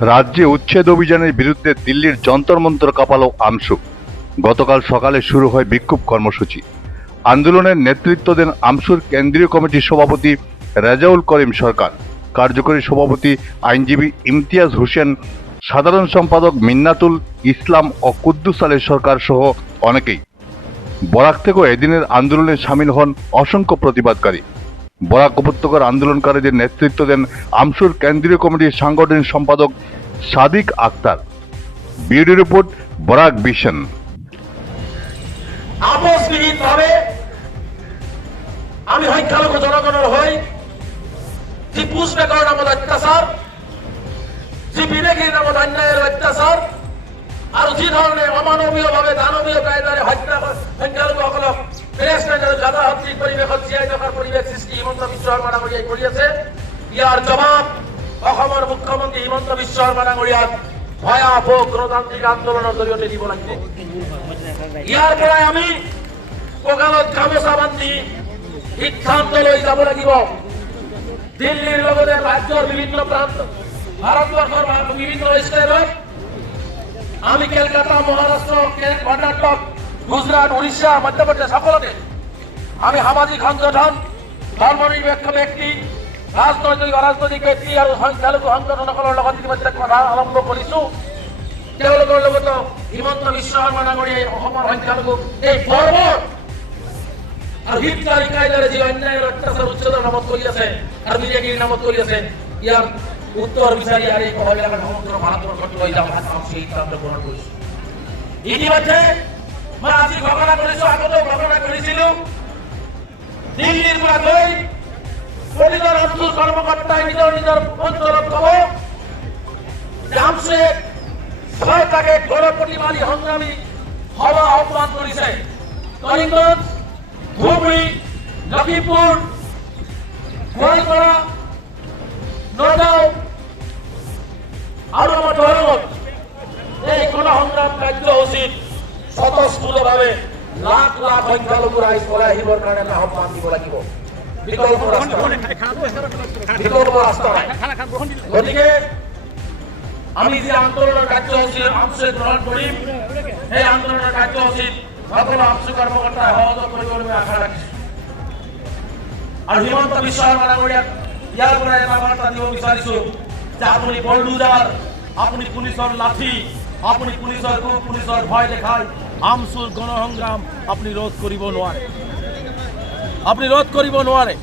রাজ্যে উচ্ছেদ অভিযানের বিরুদ্ধে দিল্লির যন্তর মন্তর কাঁপালো আমসু। গতকাল সকালে শুরু হয় বিক্ষোভ কর্মসূচি। আন্দোলনের নেতৃত্ব দেন আমসুর কেন্দ্রীয় কমিটির সভাপতি রেজাউল করিম সরকার, কার্যকরী সভাপতি আইনজীবী ইমতিয়াজ হোসেন, সাধারণ সম্পাদক মিন্নাতুল ইসলাম ও কুদ্দুস আলী সরকার সহ অনেকেই। বরাক থেকেও এদিনের আন্দোলনে সামিল হন অসংখ্য প্রতিবাদকারী। বরাক উপত্যকার আন্দোলনকারীদের নেতৃত্ব দেন আমসুর কেন্দ্রীয় কমিটির সাংগঠনিক সম্পাদক Sadiq Akhtar. Bureau report, Barak vision. আপসবিহীনভাবে আমি সংখ্যালঘু জনগণের হই যে পুষবেগর নামত অত্যাচার, যে বিবেকীর নামত অন্যায়ের অত্যাচার আর যে ধরনের অমানবীয়ভাৱে দানৱীয় কায়দাৰে হত্যা সংখ্যালঘুসকলক যাতায়াতিক পৰিৱেশত জীয়াই থকাৰ পৰিৱেশ সৃষ্টি হিমন্ত বিশ্ব শৰ্মা ডাঙৰীয়াই কৰি আছে। ইয়াৰ জবাব অসমৰ মুখ্যমন্ত্ৰী হিমন্ত বিশ্ব শৰ্মা ডাঙৰীয়াক ভয়াৱহ গণতান্ত্ৰিক আন্দোলনৰ জৰিয়তে দিব লাগিব। ইয়াৰ পৰাই আমি কঁকালত গামোচা বান্ধি সিদ্ধান্ত লৈ যাব লাগিব। দিল্লীৰ লগতে ৰাজ্যৰ বিভিন্ন প্ৰান্ত, ভাৰতবৰ্ষৰ বিভিন্ন ষ্টেটত, আমি কলকাতা, মহাৰাষ্ট্ৰ, কৰ্ণাটক, গুজৰাট, উড়িষ্যা, মধ্যপ্ৰদেশ সকলতে আমি সামাজিক সংগঠন, ধৰ্মনিৰপেক্ষ ব্যক্তি, ৰাজনৈতিক অৰাজনৈতিক ব্যক্তি আৰু সংখ্যালঘু সংগঠনসকলৰ লগত ইতিমধ্যে কথা আৰম্ভ কৰিছো। তেওঁলোকৰ লগতো হিমন্ত বিশ্ব শৰ্মা ডাঙৰীয়াই অসমৰ সংখ্যালঘু এই বৰ্বৰ আৰু হিটলাৰী কায়দাৰে যি অন্যায়ৰ অত্যাচাৰ উচ্ছেদৰ নামত কৰি আছে আৰু বিজেপিৰ নামত কৰি আছে, ইয়াৰ উত্তৰ বিচাৰি আৰু এই কথাবিলাক সমগ্ৰ ভাৰতবৰ্ষত লৈ যাম সেই সিদ্ধান্ত গ্ৰহণ কৰিছো। ইতিমধ্যে মই আজি ঘোষণা কৰিছো, আগতেও ঘোষণা কৰিছিলো, দিল্লীৰ পৰা গৈ প্ৰতিজন আমসুৰ কৰ্মকৰ্তাই নিজৰ নিজৰ অঞ্চলত কব যে আমসুৱে 6টাকে গণপ্ৰতিবাদী সংগ্ৰামী সভা আহ্বান কৰিছে। কৰিমগঞ্জ, ধুবুৰী, লখিমপুৰ, গোৱালপাৰা, নগাঁও আৰু আমাৰ দৰঙত এই গণসংগ্ৰাম কাৰ্যসূচীত স্বতঃস্ফূৰ্তভাৱে লাখ লাখ সংখ্যালঘু ৰাইজ ওলাই আহিবৰ কাৰণে এটা আহ্বান দিব লাগিব। বিকল্প ৰাস্তা নাই। গতিকে আমি যে আন্দোলনৰ কাৰ্যসূচী আমসুৱে গ্ৰহণ কৰিম, সেই আন্দোলনৰ কাৰ্যসূচীত সকলো আমসু কৰ্মকৰ্তাই সহযোগ কৰিব বুলি আশা ৰাখিছো। আৰু হিমন্ত বিশ্ব শৰ্মা ডাঙৰীয়াক ইয়াৰ পৰা এটা বাৰ্তা দিব বিচাৰিছো যে আপুনি বলডুজাৰ, আপুনি পুলিচৰ লাঠি, আপুনি পুলিচৰ গ্ৰুপ, পুলিচৰ ভয় দেখাই আমসুৰ গণসংগ্ৰাম আপুনি ৰোধ কৰিব নোৱাৰে, আপুনি ৰোধ কৰিব নোৱাৰে।